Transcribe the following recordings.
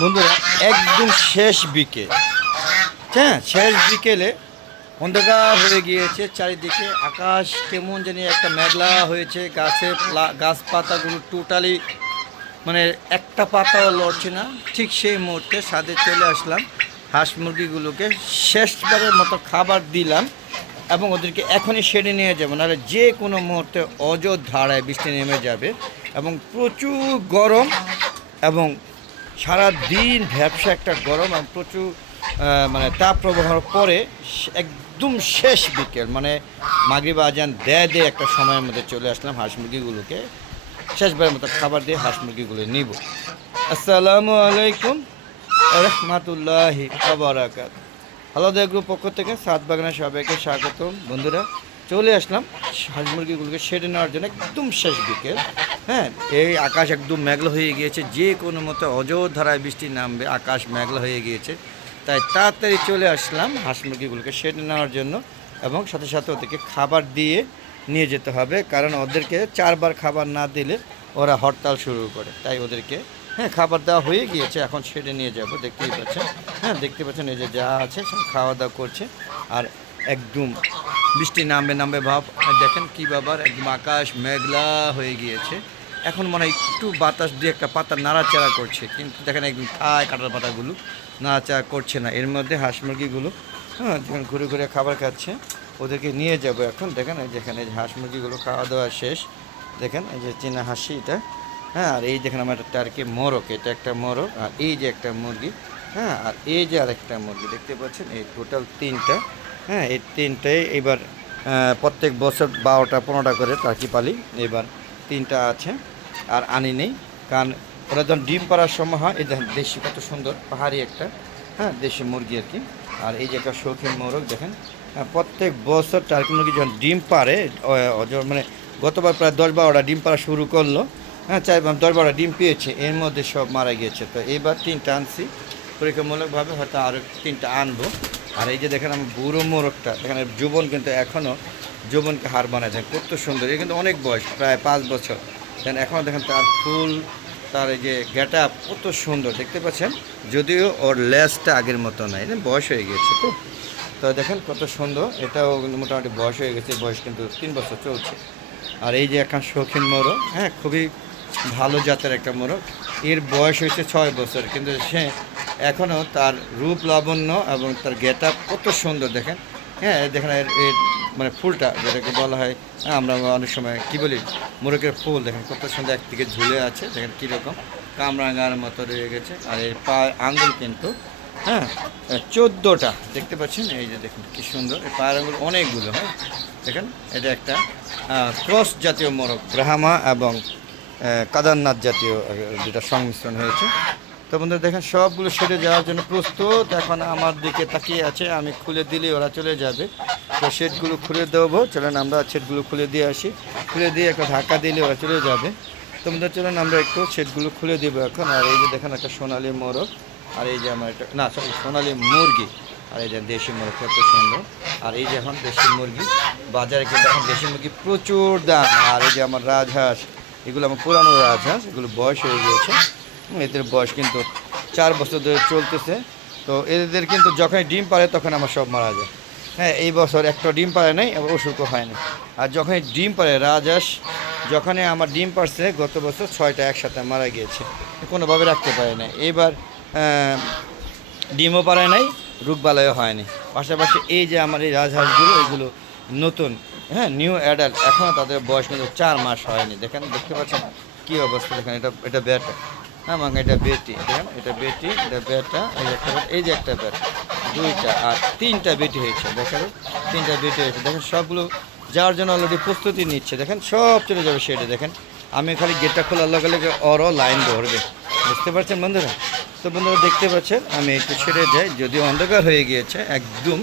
বন্ধুরা, একদম শেষ বিকেল। হ্যাঁ, শেষ বিকেলে অন্ধকার হয়ে গিয়েছে চারিদিকে। আকাশ কেমন জানি একটা মেঘলা হয়েছে। গাছপাতাগুলো টোটালি মানে একটা পাতাও লড়ছে না। ঠিক সেই মুহূর্তে ছাদে চলে আসলাম, হাঁস মুরগিগুলোকে শেষবারের মতো খাবার দিলাম এবং ওদেরকে এখনই সেরে নিয়ে যাবো, নাহলে যে কোনো মুহূর্তে অযোধ্যায় বৃষ্টি নেমে যাবে এবং প্রচুর গরম এবং সারা দিন ভ্যাপসা একটা গরম এবং প্রচুর মানে তাপ প্রবাহের পরে একদম শেষ বিকেল, মানে মাগরিব আজান দেয় একটা সময়ের মধ্যে চলে আসলাম হাঁস মুরগিগুলোকে শেষবারের মতো খাবার দিয়ে হাঁস মুরগিগুলো নিব। আসসালামু আলাইকুম রহমতুল্লাহি আবরাকাত। আলাদা গ্রুপ পক্ষ থেকে সাত বাগানের সবাইকে স্বাগতম। বন্ধুরা, চলে আসলাম হাঁস মুরগিগুলোকে সেরে নেওয়ার জন্য একদম শেষ বিকেল। হ্যাঁ, এই আকাশ একদম মেঘলা হয়ে গিয়েছে, যে কোনো মতো অযোধ্যায় বৃষ্টি নামবে, আকাশ মেঘলা হয়ে গিয়েছে। তাই তাড়াতাড়ি চলে আসলাম হাঁস মুরগিগুলোকে সেরে নেওয়ার জন্য এবং সাথে সাথে ওদেরকে খাবার দিয়ে নিয়ে যেতে হবে, কারণ ওদেরকে 4বার খাবার না দিলে ওরা হরতাল শুরু করে। তাই ওদেরকে খাবার দেওয়া হয়ে গিয়েছে, এখন সেরে নিয়ে যাব। দেখতেই পাচ্ছেন, দেখতে পাচ্ছেন এই যে যা আছে সব খাওয়া দাওয়া করছে। আর একদম বৃষ্টি নামবে ভাব। দেখেন কী ব্যাপার, একদম আকাশ মেঘলা হয়ে গিয়েছে। এখন মনে হয় একটু বাতাস দিয়ে একটা পাতা নাড়াচাড়া করছে, কিন্তু দেখেন একদম থায় কাটার পাতাগুলো নাড়াচাড়া করছে না। এর মধ্যে হাঁস মুরগিগুলো যখন ঘুরে ঘুরে খাবার খাচ্ছে, ওদেরকে নিয়ে যাব এখন। দেখেন এই যেখানে হাঁস মুরগিগুলো খাওয়া দাওয়া শেষ। দেখেন এই যে চীনা হাসি এটা। আর এই দেখেন আমার একটা আর কি মোরগ, এটা একটা মোরগ, আর এই যে একটা মুরগি। আর এই যে আরেকটা মুরগি দেখতে পাচ্ছেন, এই টোটাল 3টা। এই 3টাই এবার প্রত্যেক বছর 12টা 15টা করে টার্কি পালি, এবার 3টা আছে আর আনি নেই, কারণ ওরা যখন ডিম পাড়ার সময় হয়। এই দেখেন দেশি কত সুন্দর পাহাড়ি একটা দেশি মুরগি আর কি। আর এই যে একটা শৌখিন মোরগ দেখেন। প্রত্যেক বছর টার্কি মুরগি যখন ডিম পাড়ে, মানে গতবার প্রায় 10-12টা ডিম পাড়া শুরু করলো। 10-12টা ডিম পেয়েছে, এর মধ্যে সব মারা গিয়েছে। তো এইবার 3টা আনছি পরীক্ষামূলকভাবে, হয়তো আরও 3টা আনবো। আর এই যে দেখেন আমার বুড়ো মোরগটা, এখানে যৌবন কিন্তু এখনও যৌবনকে হার বানায় দেন, কত সুন্দর। এ কিন্তু অনেক বয়স, প্রায় 5 বছর। দেন এখনও দেখেন তার ফুল, তার এই যে গেট আপ কত সুন্দর দেখতে পাচ্ছেন। যদিও ওর লেজটা আগের মতো নাই, বয়স হয়ে গিয়েছে তো। তো দেখেন কত সুন্দর, এটাও কিন্তু মোটামুটি বয়স হয়ে গেছে, বয়স কিন্তু 3 বছর চলছে। আর এই যে একটা শৌখিন মোরগ, খুবই ভালো জাতের একটা মোরগ। এর বয়স হয়েছে 6 বছর, কিন্তু সে এখনও তার রূপ লাবণ্য এবং তার গেট আপ কত সুন্দর দেখেন। দেখেন এর মানে ফুলটা যেটাকে বলা হয়, আমরা অনেক সময় কী বলি, মোরগের ফুল দেখেন কত সুন্দর একদিকে ঝুলে আছে। দেখেন কীরকম কামরাঙার মতো রয়ে গেছে। আর এর পায়ের আঙুল কিন্তু 14টা দেখতে পাচ্ছেন। এই যে দেখুন কী সুন্দর, এই পায়ের আঙুল অনেকগুলো। দেখেন এটা একটা ক্রস জাতীয় মোরগ, ব্রাহ্মা এবং কাদারনাথ জাতীয় যেটা সংমিশ্রণ হয়েছে। তো বন্ধুরা দেখেন সবগুলো সেরে যাওয়ার জন্য প্রস্তুত। এখন আমার দিকে তাকিয়ে আছে, আমি খুলে দিলে ওরা চলে যাবে। তো শেডগুলো খুলে দেবো, চলেন আমরা শেডগুলো খুলে দিয়ে আসি। খুলে দিয়ে একটা ধাক্কা দিলে ওরা চলে যাবে। তো বন্ধুরা চলেন আমরা একটু শেডগুলো খুলে দেবো এখন। আর এই যে দেখেন একটা সোনালি মোরগ, আর এই যে আমার একটা সোনালি মুরগি, আর এই যে দেশি মুরগি কত সুন্দর। আর এই যে এখন দেশি মুরগি, বাজারে কিন্তু এখন দেশি মুরগি প্রচুর দাম। আর এই যে আমার রাজহাঁস, এগুলো আমার পুরানো রাজহাঁস, এগুলো বয়স হয়ে গিয়েছে। এদের বয়স কিন্তু 4 বছর ধরে চলতেছে। তো এদের কিন্তু যখনই ডিম পারে তখন আমার সব মারা যায়। এই বছর একটা ডিম পারে নাই, আবার অসুখও হয়নি। আর যখনই ডিম পারে রাজহাঁস, যখনই আমার ডিম পারছে গত বছর 6টা একসাথে মারা গিয়েছে, কোনোভাবে রাখতে পারে না। এবার ডিমও পারে নাই, রোগবালাইও হয়নি। পাশাপাশি এই যে আমার এই রাজহাঁসগুলো, এগুলো নতুন, নিউ অ্যাডাল্ট, এখনও তাদের বয়স কিন্তু 4 মাস হয়নি। দেখেন দেখতে পাচ্ছেন কী অবস্থা। দেখেন এটা বেটা, এটা বেটি। দেখেন এটা বেটি, এটা বেটা, এই যে একটা বেটা, 2টা আর 3টা বেটি হয়েছে। দেখেন 3টা বেটি হয়েছে। দেখেন সবগুলো যাওয়ার জন্য অলরেডি প্রস্তুতি নিচ্ছে। দেখেন সব চলে যাবে শেডে। দেখেন আমি খালি গেটটা খোলার লগে লগে ওরও লাইন ধরবে, বুঝতে পারছেন বন্ধুরা। তো বন্ধুরা দেখতে পাচ্ছেন আমি একটু ছেড়ে যাই, যদিও অন্ধকার হয়ে গিয়েছে একদম,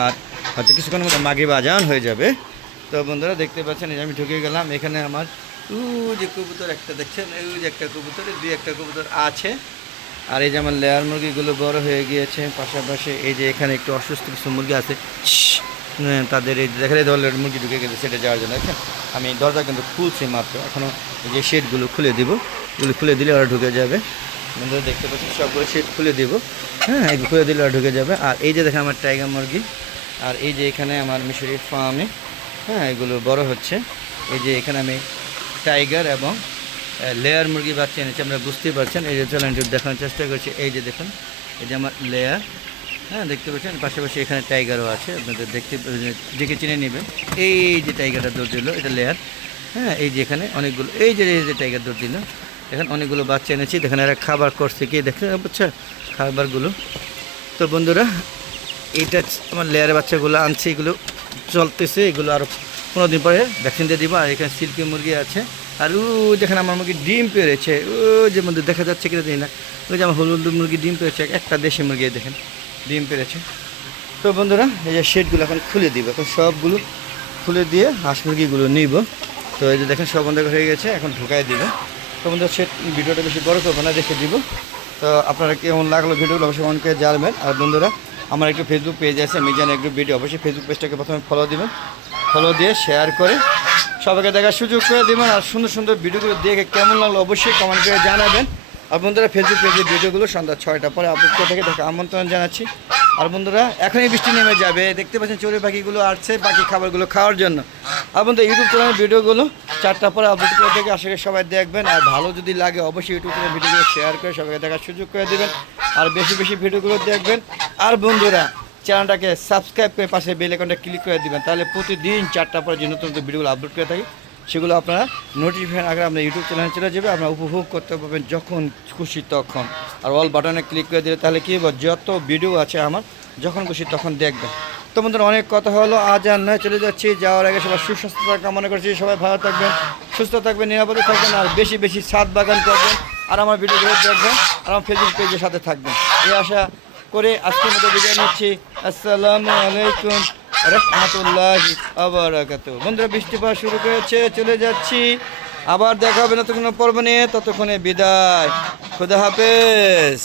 আর হয়তো কিছুক্ষণের মধ্যে মাগরিব আজান হয়ে যাবে। তো বন্ধুরা দেখতে পাচ্ছেন এই যে আমি ঢুকে গেলাম। এখানে আমার যে কবুতর একটা দেখছেন, যে একটা কবুতর, 2-1টা কবুতর আছে। আর এই যে আমার লেয়ার মুরগিগুলো বড় হয়ে গিয়েছে। পাশাপাশি এই যে এখানে একটু অসুস্থ কিছু মুরগি আছে, তাদের এই দেখেন ধরনের মুরগি ঢুকে গেছে সেটা যাওয়ার জন্য। দেখেন আমি দরজা কিন্তু খুলছি মাত্র, এখনও এই যে শেডগুলো খুলে দিব, এগুলো খুলে দিলে ওরা ঢুকে যাবে। বন্ধুরা দেখতে পাচ্ছেন সবগুলো শেড খুলে দিব। হ্যাঁ, এগুলো খুলে দিলে আর ঢুকে যাবে। আর এই যে দেখেন আমার টাইগার মুরগি, আর এই যে এখানে আমার মিশরি ফার্মে, হ্যাঁ, এগুলো বড় হচ্ছে। এই যে এখানে আমি টাইগার এবং লেয়ার মুরগি বাচ্চা এনেছি, আপনারা বুঝতেই পারছেন। এই যে চলেন একটু দেখানোর চেষ্টা করছি। এই যে দেখুন, এই যে আমার লেয়ার, হ্যাঁ, দেখতে পাচ্ছেন। পাশাপাশি এখানে টাইগারও আছে, আপনাদের দেখে চিনে নেবেন। এই যে টাইগারটা দৌড় দিল, এটা লেয়ার। হ্যাঁ, এই যে এখানে অনেকগুলো, এই যে টাইগার দৌড় দিল, এখানে অনেকগুলো বাচ্চা এনেছি। দেখেন এরা খাবার করছে কি দেখেন, বুঝছে খাবারগুলো। তো বন্ধুরা, এইটা আমার লেয়ারের বাচ্চাগুলো আনছে, এগুলো চলতেছে। এগুলো আরও 15 দিন পরে ভ্যাকসিন দিয়ে দিব। আর এখানে সিল্কি মুরগি আছে। আর ও দেখেন আমার মুরগি ডিম পেড়েছে, ও যে মধ্যে দেখা যাচ্ছে কিনা জানি না। ওই যে আমার হলুদ মুরগি ডিম পেড়েছে, একটা দেশি মুরগি দেখেন ডিম পেড়েছে। তো বন্ধুরা, এই যে শেডগুলো এখন খুলে দিব। এখন সবগুলো খুলে দিয়ে হাঁস মুরগিগুলো নিব। তো এই যে দেখেন সব বন্ধ হয়ে গেছে, এখন ঢুকাই দিব। তো বন্ধুরা, শেড ভিডিওটা বেশি বড় করবো না, রেখে দিব। তো আপনারা কেমন লাগলো ভিডিওগুলো অবশ্যই অনেকে জানবেন। আর বন্ধুরা, আমার একটু ফেসবুক পেজ আছে মিজান এগ্রো ভিডিও, অবশ্যই ফেসবুক পেজটাকে প্রথমে ফলো দিবেন। ফলো দিয়ে শেয়ার করে সবাইকে দেখার সুযোগ করে দেবেন। আর সুন্দর সুন্দর ভিডিওগুলো দেখে কেমন লাগলো অবশ্যই কমেন্ট করে জানাবেন। আর বন্ধুরা, ফেসবুক পেজের ভিডিওগুলো সন্ধ্যা 6টার পরে আপলোড করে থেকে আমন্ত্রণ জানাচ্ছি। আর বন্ধুরা, এখনই বৃষ্টি নেমে যাবে, দেখতে পাচ্ছেন চড়ুই পাখিগুলো আসছে বাকি খাবারগুলো খাওয়ার জন্য। আর বন্ধুরা, ইউটিউব চ্যানেলের ভিডিওগুলো 4টার পরে আপলোড করে থেকে আশা করি সবাই দেখবেন। আর ভালো যদি লাগে অবশ্যই ইউটিউব চ্যানেলের ভিডিওগুলো শেয়ার করে সবাইকে দেখার সুযোগ করে দেবেন। আর বেশি বেশি ভিডিওগুলো দেখবেন। আর বন্ধুরা, চ্যানেলটাকে সাবস্ক্রাইব করে পাশে বেল আইকনটা ক্লিক করে দিবেন, তাহলে প্রতিদিন 4টার পরে যে নতুন নতুন ভিডিওগুলো আপলোড করে থাকি সেগুলো আপনারা নোটিফিকেশন আগে আপনার ইউটিউব চ্যানেলে চলে যাবে, আপনারা উপভোগ করতে পারবেন যখন খুশি তখন। আর অল বাটনে ক্লিক করে দিলে তাহলে কী হবে, যত ভিডিও আছে আমার যখন খুশি তখন দেখবেন। তো বন্ধুরা, অনেক কথা হলো, আজ আর নয়, চলে যাচ্ছি। যাওয়ার আগে সবাই সুস্বাস্থ্য কামনা করছি, সবাই ভালো থাকবেন, সুস্থ থাকবেন, নিরাপদে থাকবেন। আর বেশি বেশি ছাদ বাগান করবেন, আর আমার ভিডিওগুলো দেখবেন, আর আমার ফেসবুক পেজের সাথে থাকবেন। এই আশা করে আজকের মতো বিদায় নিচ্ছি। আসসালামু আলাইকুম রাহমাতুল্লাহি ওয়া বারাকাতুহু। বন্ধুরা, বৃষ্টি পড়া শুরু করেছে, চলে যাচ্ছি। আবার দেখা হবে নতুন কোনো পর্ব নিয়ে, ততক্ষণে বিদায়, খুদা হাফেজ।